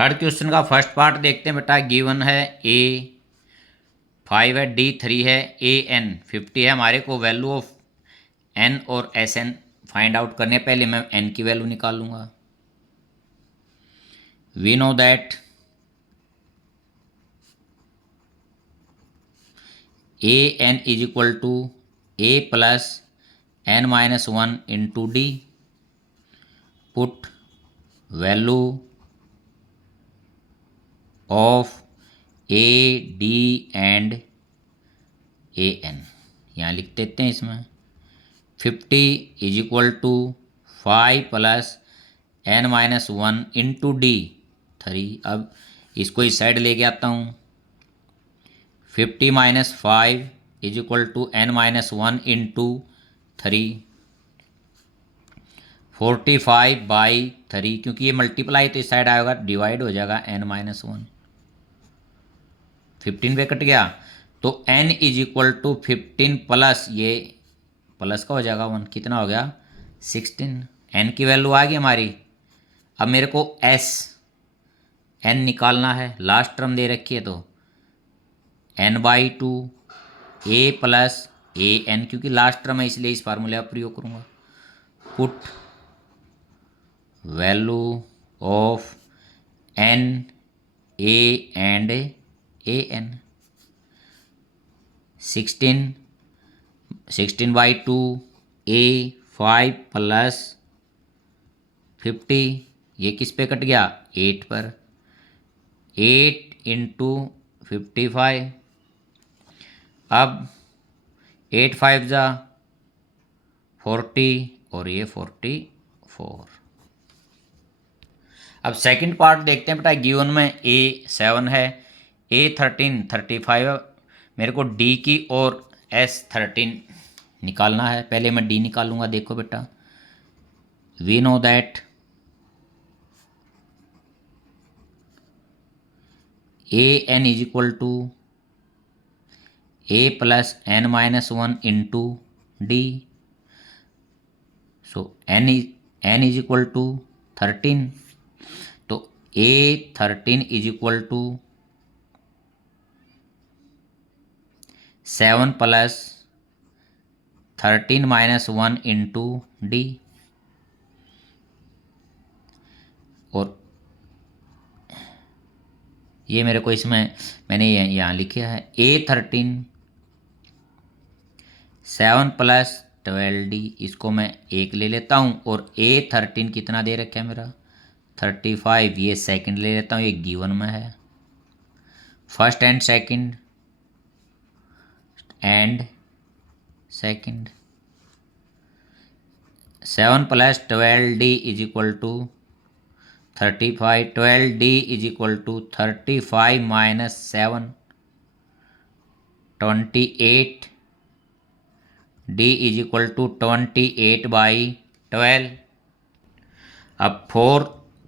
Third question का first part देखते हैं बेटा। गिवन है ए 5 है, डी 3 है, ए एन 50 है। हमारे को वैल्यू ऑफ एन और एस एन फाइंड आउट करने। पहले मैं एन की वैल्यू निकालूंगा। We know that a n is equal to a plus n minus 1 into d. Put value of a d and a n यहाँ लिख देते हैं। इसमें 50 is equal to 5 plus n minus 1 into d 3। अब इसको इस side लेके आता हूँ। 50 minus 5 is equal to n minus 1 into 3। 45 by 3, क्योंकि ये मल्टीप्लाई तो इस साइड आएगा, डिवाइड हो जाएगा एन माइनस 1। 15 पे कट गया तो n is equal to 15 plus ये प्लस का हो जाएगा 1, कितना हो गया 16। n की वैल्यू आ गई हमारी। अब मेरे को n निकालना है। लास्ट टर्म दे रखी है तो n/2 a plus a n, क्योंकि लास्ट टर्म है इसलिए इस फार्मूले का प्रयोग करूँगा। Put value of n a and a n. 16/2 a 5 plus 50, ये किस पे कट गया 8 पर। 8 इंटू 55। अब 8 5 जा 40 और ये 44। अब सेकंड पार्ट देखते हैं बेटा। गिवन में ए 7 है, ए 13 35 है। मेरे को डी की और एस 13 निकालना है। पहले मैं डी निकालूंगा। देखो बेटा, we know that a n is equal to a plus n minus 1 into d. So n is equal to 13। तो a 13 is equal to 7 plus 13 minus 1 into d. और ये मेरे को इसमें मैंने यहाँ लिखा है ए 13 7 प्लस 12D। इसको मैं एक ले लेता हूँ। और ए 13 कितना दे रखा है मेरा 35। ये सेकंड ले लेता हूँ, ये गिवन में है। First and second 7 plus 12D is equal to 35। 12D is equal to 35 minus 7 28। D is equal to 28/12। अब 4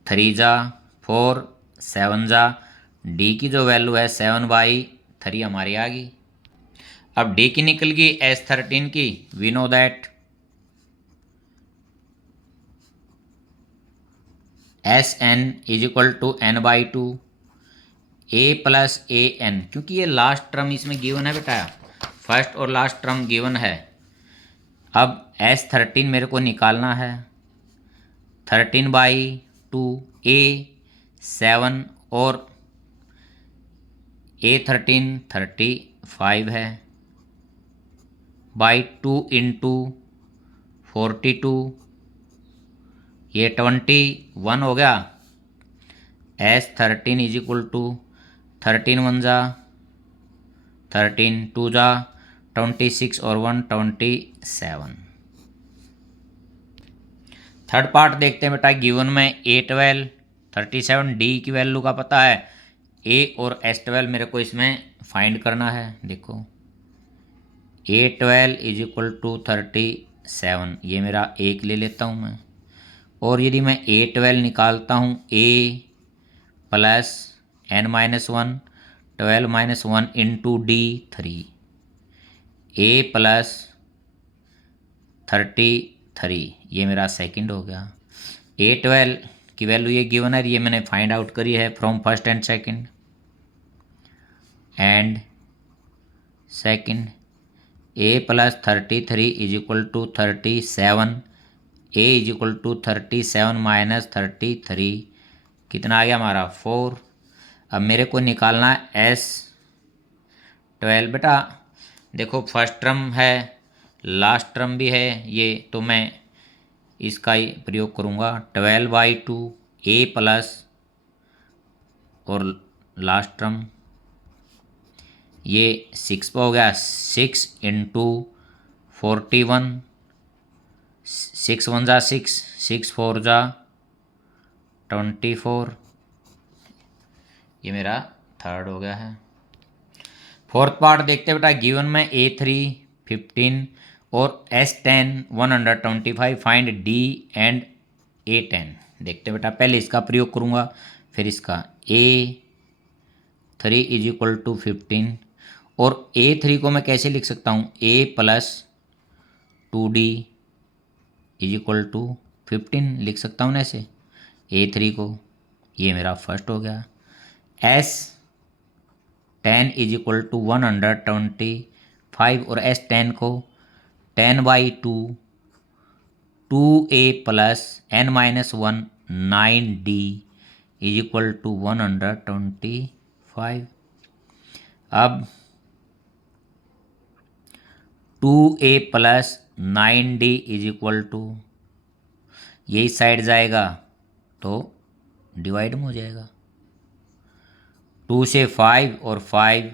3 जा 4 7 जा, D की जो वैल्यू है 7/3 हमारी आ गई। अब D की निकल गई S13 की। We know that SN is equal to n/2 A plus a n, क्योंकि ये लास्ट टर्म इसमें गिवन है बेटा। फर्स्ट और लास्ट टर्म गिवन है। अब S13 मेरे को निकालना है। 13/2 A 7 और A13 35 है बाई 2 इंटू 42, ये 21 हो गया। S13 इज इक्वल टू 13 1 जा 13 2 जा 26 और 1 27। थर्ड पार्ट देखते हैं बेटा। गिवन में A12 37 D की वैल्यू का पता है। A और S12 मेरे को इसमें फाइंड करना है। देखो A12 इज इक्वल टू 37, ये मेरा एक ले लेता हूँ मैं। और यदि मैं A12 निकालता हूँ A plus n minus 1 12 minus 1 into D 3। A plus 33, ये मेरा सेकंड हो गया। A12 की वैल्यू ये गिवन है, ये मैंने फाइंड आउट करी है from first and second. A plus 33 is equal to 37, a is equal to 37 minus 33, कितना आ गया हमारा 4। अब मेरे को निकालना है S12। बेटा देखो फर्स्ट टर्म है, लास्ट टर्म भी है ये, तो मैं इसका ही प्रयोग करूँगा। 12/2 ए प्लस और लास्ट टर्म ये 6 पर हो गया, 6 इंटू 41, 6 1 जा 6, 6 4 जा 24, ये मेरा थर्ड हो गया है। फोर्थ पार्ट देखते बेटा, गिवन में A3 15 और S10 125, find D and A10। देखते बेटा, पहले इसका प्रयोग करूँगा फिर इसका। A3 इज इक्वल टू 15 और A3 को मैं कैसे लिख सकता हूँ, A plus 2D is equal to 15 लिख सकता हूँ ना ऐसे A3 को। ये मेरा फर्स्ट हो गया। S10 इज इक्वल टू 125 और S10 को 10/2 2A plus n-1 9D is equal to 125। अब 2A plus 9D is equal to, यही साइड जाएगा तो डिवाइड में हो जाएगा। 2 से 5 और 5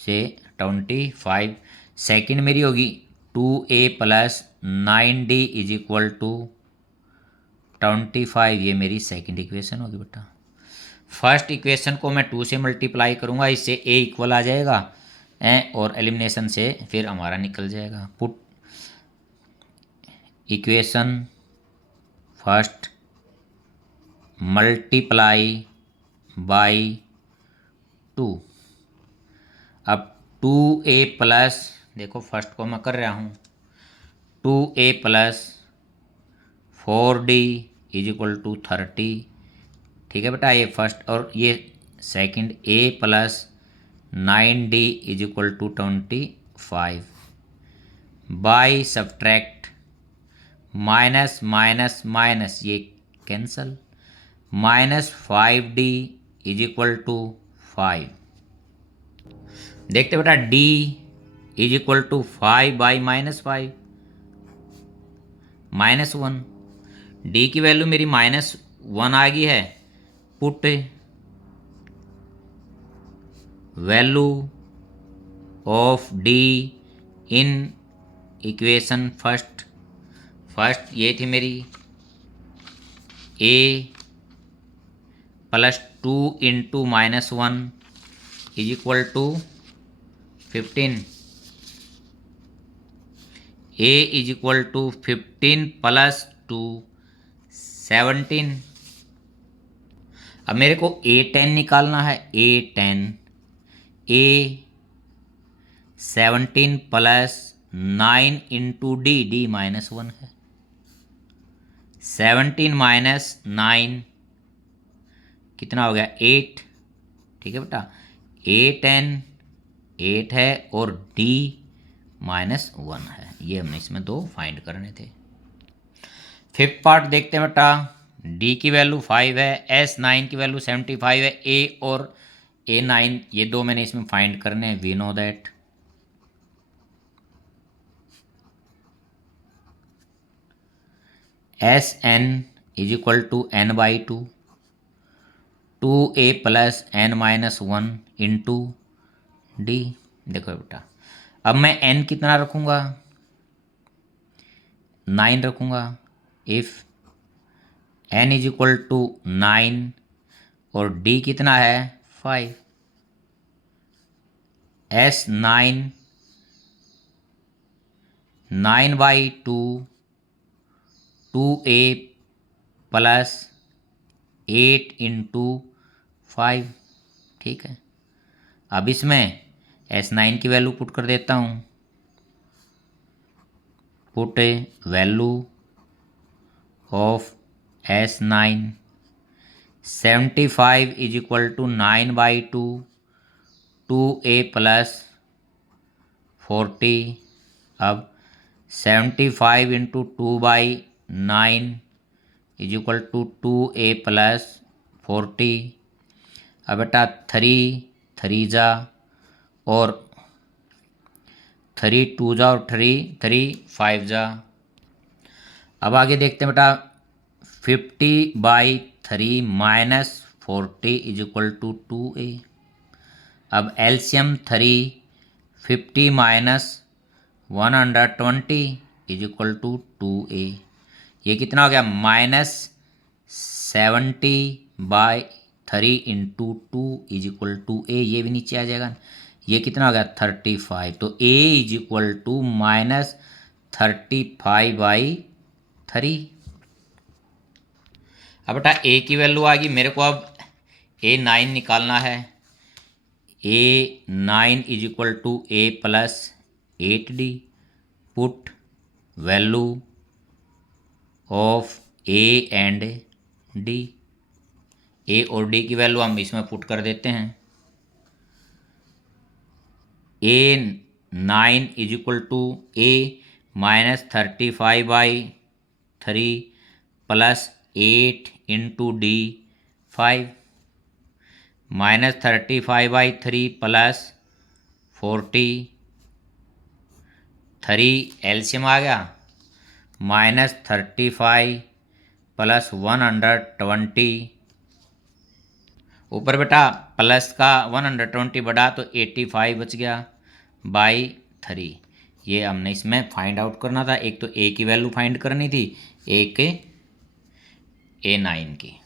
से 25, सेकेंड मेरी होगी 2A plus 9D is equal to 25, ये मेरी सेकेंड इक्वेशन होगी बेटा। फर्स्ट इक्वेशन को मैं 2 से मल्टीप्लाई करूँगा, इससे A इक्वल आ जाएगा और एलिमिनेशन से फिर हमारा निकल जाएगा। Put equation first multiply by 2। अब 2A प्लस, देखो फर्स्ट को मैं कर रहा हूँ, 2A plus 4D is equal to 30, ठीक है बेटा, ये फर्स्ट। और ये second A plus 9D is equal to 25, by subtract minus minus minus ये cancel, minus 5D is equal to 5। देखते बेटा, D is equal to 5 by -5 -1। D की वैल्यू मेरी -1 आ गई है। Put value of D in equation first ये थी मेरी A plus 2 into -1 is equal to 15। A is equal to 15 plus 2 17। अब मेरे को A10 निकालना है। A10 A 17 plus 9 into D -1 है, 17 माइनस 9 कितना हो गया 8, ठीक है बेटा। A10 8 है और D -1 है, ये हमने इसमें दो फाइंड करने थे। फिफ्थ पार्ट देखते हैं बेटा, D की वैल्यू 5 है, S9 की वैल्यू 75 है, A और A9 ये दो मैंने इसमें फाइंड करने हैं। We know that Sn is equal to n/2 2A plus n-1 into D। देखो बेटा, अब मैं n कितना रखूँगा, 9 रखूँगा। If n is equal to 9 और D कितना है 5, S9 9/2 2A प्लस 8 इंटू 5, ठीक है। अब इसमें S9 की वैल्यू पुट कर देता हूँ। Put value of S9, 75 is equal to 9/2, 2A plus 40। अब 75 into 2/9 is equal to 2A plus 40। अब बेटा 3 जा और 3 2 जा और 3 5 जा। अब आगे देखते हैं बेटा 50/3 minus 40 is equal to 2A। अब LCM 50 minus 120 is equal to 2A। ये कितना हो गया? -70/3 into 2 is equal to A। ये भी नीचे आ जाएगा। ये कितना हो गया? 35। तो A इज इक्वल टू -35/3। अब बेटा A की वैल्यू आ गई मेरे को। अब A9 निकालना है। A9 is equal to A plus 8D। Put value of A and D। A और D की वैल्यू हम इसमें पुट कर देते हैं। A9 is equal to A -35/3 plus 8 into D 5, -35/3 plus 40, 3 LCM आ गया, -35 प्लस 120। ऊपर बेटा प्लस का 120 बढ़ा तो 85 बच गया बाई 3। ये हमने इसमें फाइंड आउट करना था। एक तो A की वैल्यू फाइंड करनी थी, एक A9 की।